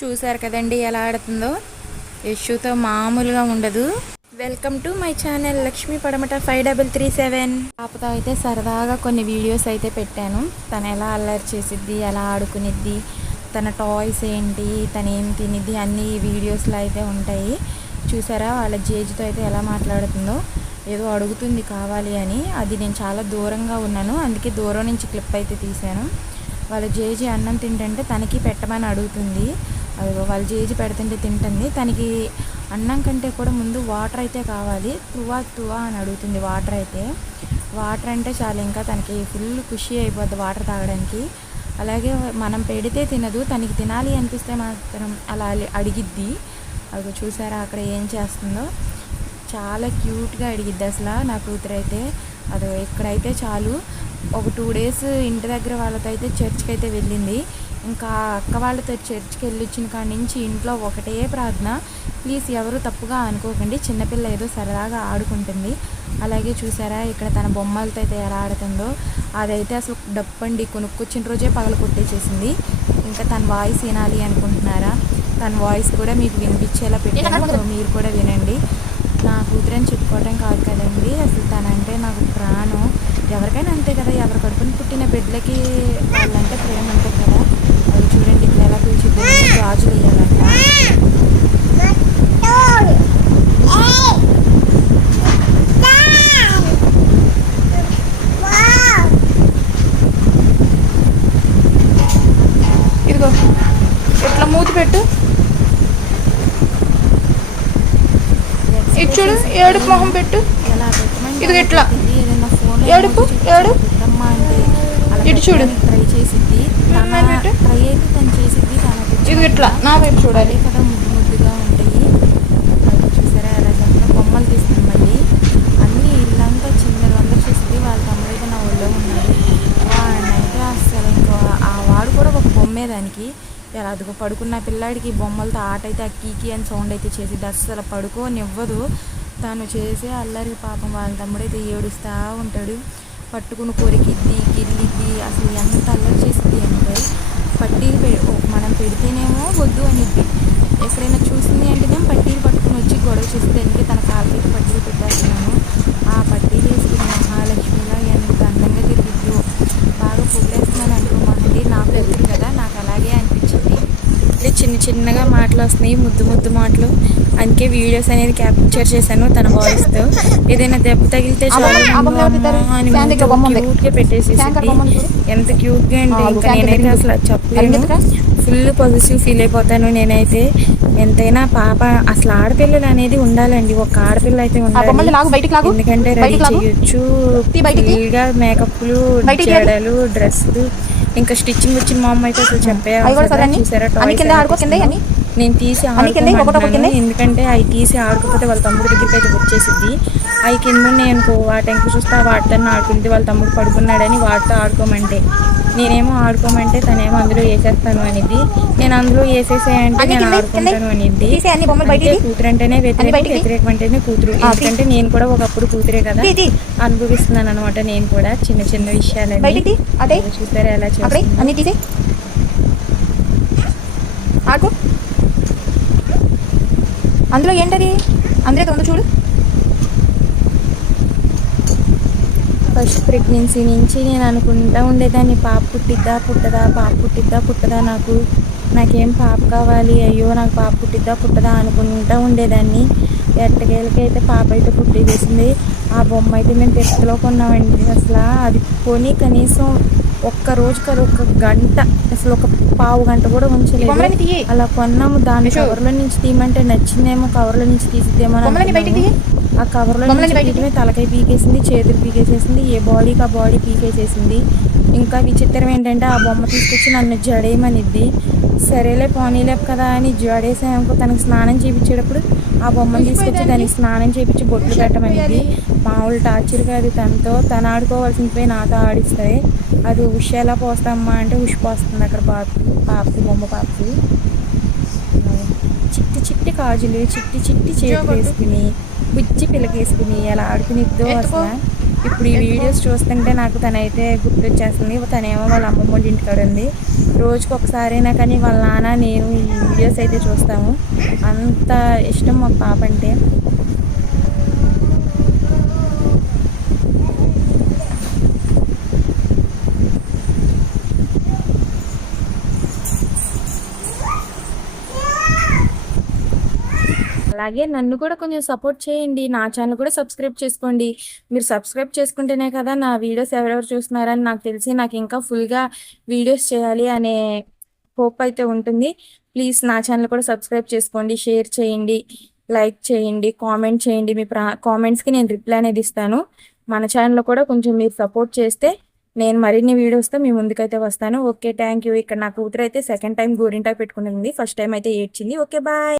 చూసారు కదండి ఎలా ఆడుతుందో. యశుతో మామూలుగా ఉండదు. Welcome to my channel Lakshmi Padamata 5337. పాపతో అయితే సరదాగా కొన్ని వీడియోస్ అయితే పెట్టాను. తను ఎలా అల్లరి చేసిద్ది, ఎలా ఆడుకునిద్ది, తన టాయ్స్ ఏంటి, తను ఏం తినిద్ది అన్ని వీడియోస్లో అయితే ఉంటాయి. చూసారా వాళ్ళ జేజుతో అయితే ఎలా మాట్లాడుతుందో. ఏదో అడుగుతుంది కావాలి అని. అది నేను చాలా దూరంగా ఉన్నాను, అందుకే దూరం నుంచి క్లిప్ అయితే తీశాను. వాళ్ళ జేజీ అన్నం తింటుంటే తనకి పెట్టమని అడుగుతుంది. అది వాళ్ళ జేజీ పెడుతుంటే తింటుంది. తనకి అన్నం కంటే కూడా ముందు వాటర్ అయితే కావాలి. తువా అని అడుగుతుంది. వాటర్ అంటే చాలా ఇంకా తనకి ఫుల్ ఖుషి అయిపోద్ది వాటర్ తాగడానికి. అలాగే మనం పెడితే తినదు, తనకి తినాలి అనిపిస్తే మాత్రం అలా అడిగిద్ది. అది చూసారా అక్కడ ఏం చేస్తుందో. చాలా క్యూట్గా అడిగిద్ది అసలు నా కూతురు అయితే. అది ఇక్కడైతే చాలు ఒక 2 days ఇంటి దగ్గర వాళ్ళతో అయితే చర్చ్కి అయితే వెళ్ళింది. ఇంకా అక్క వాళ్ళతో చర్చ్కి వెళ్ళొచ్చిన కాడి నుంచి ఇంట్లో ఒకటే ప్రార్థన, ప్లీజ్ ఎవరు తప్పుగా అనుకోకండి, చిన్నపిల్ల ఏదో సరదాగా ఆడుకుంటుంది. అలాగే చూసారా ఇక్కడ తన బొమ్మలతో అయితే ఎలా ఆడుతుందో. అదైతే అసలు డప్పండి కొనుక్కొచ్చిన రోజే పగలు కొట్టేసేసింది. ఇంకా తన వాయిస్ వినాలి అనుకుంటున్నారా? తన వాయిస్ కూడా మీకు వినిపించేలా పెట్టాను, మీరు కూడా వినండి. నా కూతురని చెప్పుకోవటం కాదు కదండి, అసలు తనంటే నాకు ప్రాణం. ఎవరికైనా అంతే కదా, ఎవరి కడుపుని పుట్టిన బిడ్డలకి వాళ్ళంటే ప్రేమ ఉంటుంది కదా. అది చూడండి ఇక్కడ ఎలా పిలిచిద్ది. గాజులు వేయాలంట. ఇదిగో ఇట్లా మూతి పెట్టు. ఇది చూడు, ఏడుపు మొహం పెట్టు. ఇది ఇట్లా ఏడుపు ఇటు చూడు. ట్రై చేసిద్ది, ట్రై అయితే తను చేసిద్ది. ఇది ఇట్లా నా వైపు చూడాలి కదా, ముద్దుగా ఉంటాయి. చూసారా ఎలా చేస్తున్నా. బొమ్మలు తీస్తుంది మళ్ళీ అన్నీ. ఇల్లంతా చిన్నది చేసింది. వాళ్ళ తమ్ముడైతే నా ఒళ్ళో ఉన్నాడు. వాడినైతే అసలు ఇంకో ఆ వాడు కూడా ఒక బొమ్మే దానికి. ఇలా అదిగో పడుకున్న పిల్లాడికి బొమ్మలతో ఆట అయితే ఆ కీకి అని సౌండ్ అయితే చేసిద్ది. అస్సలు పడుకోనివ్వదు. తను చేసే అల్లరికి పాపం వాళ్ళ తమ్ముడైతే ఏడుస్తూ ఉంటాడు. పట్టుకుని కొరికిద్ది, గిల్లిద్ది. అసలు ఎంత అల్లరి చేసిద్ది అంటే పట్టీలు మనం పెడితేనేమో వద్దు అనిద్ది. ఎక్కడైనా చూసింది అంటేనే పట్టీలు పట్టుకుని వచ్చి గొడవ చేసింది. అందుకే తన కాళ్ళకి పట్టీలు పెట్టేస్తున్నాను. ఆ పట్టీలు వేసుకుని మహాలక్ష్మిలా ఎంత అందంగా తిరిగిద్దు. బాగా పొగిడేస్తున్నాను అంటూ మహండి నాకు ఎదురు కదా, నాకు అలాగే అనిపించింది. చిన్నగా మాటలు వస్తున్నాయి, ముద్దు మాటలు. అందుకే వీడియోస్ అనేది క్యాప్చర్ చేశాను తన వాయిస్తో. ఏదైనా దెబ్బ తగిలితే చాలా క్యూట్గా పెట్టేసి ఎంత క్యూట్గా అంటే ఇంకా నేనైతే అసలు చెప్పలేను. ఫుల్ పాజిటివ్ ఫీల్ అయిపోతాను నేనైతే. ఎంతైనా పాప అసలు ఆడపిల్లలు అనేది ఉండాలండి. ఒక ఆడపిల్ల అయితే ఉండాలి. ఎందుకంటే రెడీ చేయొచ్చు, ఫుల్గా మేకప్లు, జడలు, డ్రెస్లు, ఇంకా స్టిచ్చింగ్ వచ్చిన మా అమ్మ అయితే అసలు చెప్పారు. చూసారా టాయ్స్ నేను తీసి ఆడుకోమంటున్నాను. ఎందుకంటే అవి తీసి ఆడుకోకపోతే వాళ్ళ తమ్ముడు దగ్గరికి అయితే వచ్చేసిద్ది. అవి కింద నేను వాటి ఎంకు చూస్తే వాటితో ఆడుకుంది. వాళ్ళ తమ్ముడు పడుకున్నాడని వాటితో ఆడుకోమంటే, నేనేమో ఆడుకోమంటే తనేమో అందులో వేసేస్తాను అనిద్ది. నేను అందులో వేసేసేయంటే నేను ఆడుకుంటాను అనిద్ది. కూతురు అంటేనే వ్యతిరేకం అంటేనే కూతురు. ఎందుకంటే నేను కూడా ఒకప్పుడు కూతురే కదా, అనుభవిస్తున్నాను అనమాట నేను కూడా చిన్న విషయాలని. చూసారా ఎలా చేస్తాను. అందులో ఏంటది? అందులో ఉంది చూడు. ఫస్ట్ ప్రెగ్నెన్సీ నుంచి నేను అనుకుంటా ఉండేదాన్ని, పాప పుట్టిద్దా పుట్టదా, నాకేం పాప కావాలి, అయ్యో నాకు పాప పుట్టిద్దా అనుకుంటా ఉండేదాన్ని. ఎట్టకేళ్ళకి అయితే పాప అయితే పుట్టేసింది. ఆ బొమ్మ అయితే మేము తిరుపతిలో కొన్నామండి. అసలు అది కొని కనీసం ఒక్క రోజు కాదు, ఒక గంట, అసలు ఒక పావు గంట కూడా ఉంచలేదు. అలా కొన్నాము. దాని కవర్లో నుంచి తీయమంటే నచ్చిందేమో, కవర్లో నుంచి తీసిద్దేమో. ఆ కవర్లో నుంచి తలకాయ పీకేసింది, చేతులు పీకేసేసింది, ఏ బాడీకి ఆ బాడీ పీకేసేసింది. ఇంకా విచిత్రం ఏంటంటే ఆ బొమ్మ తీసుకొచ్చి నన్ను జడేయమనిద్ది. సరేలే పోనీలేపు కదా అని జడేసామనుకో, తనకి స్నానం చేయించేటప్పుడు ఆ బొమ్మను తీసుకొచ్చి దానికి స్నానం చేయించి బొట్లు పెట్టమనిద్ది. మామూలు టార్చర్ కాదు. తను ఆడుకోవాల్సిన పోయి నాతో ఆడిస్తుంది. అది ఉష్ ఎలా పోస్తామ్మా అంటే ఉష్ పోస్తుంది అక్కడ పాపకి బొమ్మ పాపకి. చిట్టి కాజులు, చిట్టి చేతులు వేసుకుని, బుజ్జి పిల్లకేసుకుని ఎలా ఆడుకునిద్దో అసలు. ఇప్పుడు ఈ వీడియోస్ చూస్తుంటే నాకు తనైతే గుర్తొచ్చేస్తుంది. తనేమో వాళ్ళ అమ్మమ్మ వాళ్ళ ఇంటికాడ ఉంది. రోజుకి ఒకసారైనా కానీ వాళ్ళ నాన్న నేను ఈ వీడియోస్ అయితే చూస్తాము. అంత ఇష్టం మా పాప అంటే. అలాగే నన్ను కూడా కొంచెం సపోర్ట్ చేయండి. నా ఛానల్ కూడా సబ్స్క్రైబ్ చేసుకోండి. మీరు సబ్స్క్రైబ్ చేసుకుంటేనే కదా నా వీడియోస్ ఎవరెవరు చూస్తున్నారని నాకు తెలిసి నాకు ఇంకా ఫుల్గా వీడియోస్ చేయాలి అనే హోప్ అయితే ఉంటుంది. ప్లీజ్ నా ఛానల్ కూడా సబ్స్క్రైబ్ చేసుకోండి, షేర్ చేయండి, లైక్ చేయండి, కామెంట్ చేయండి. మీ కామెంట్స్కి నేను రిప్లై అనేది ఇస్తాను. మన ఛానల్లో కూడా కొంచెం మీరు సపోర్ట్ చేస్తే నేను మరిన్ని వీడియోస్తో మీ ముందుకైతే వస్తాను. Okay, thank you. ఇక్కడ నా కూతురు అయితే సెకండ్ టైం గోరింటాకు పెట్టుకుంటుంది. ఫస్ట్ టైం అయితే ఏడ్చింది. Okay, bye.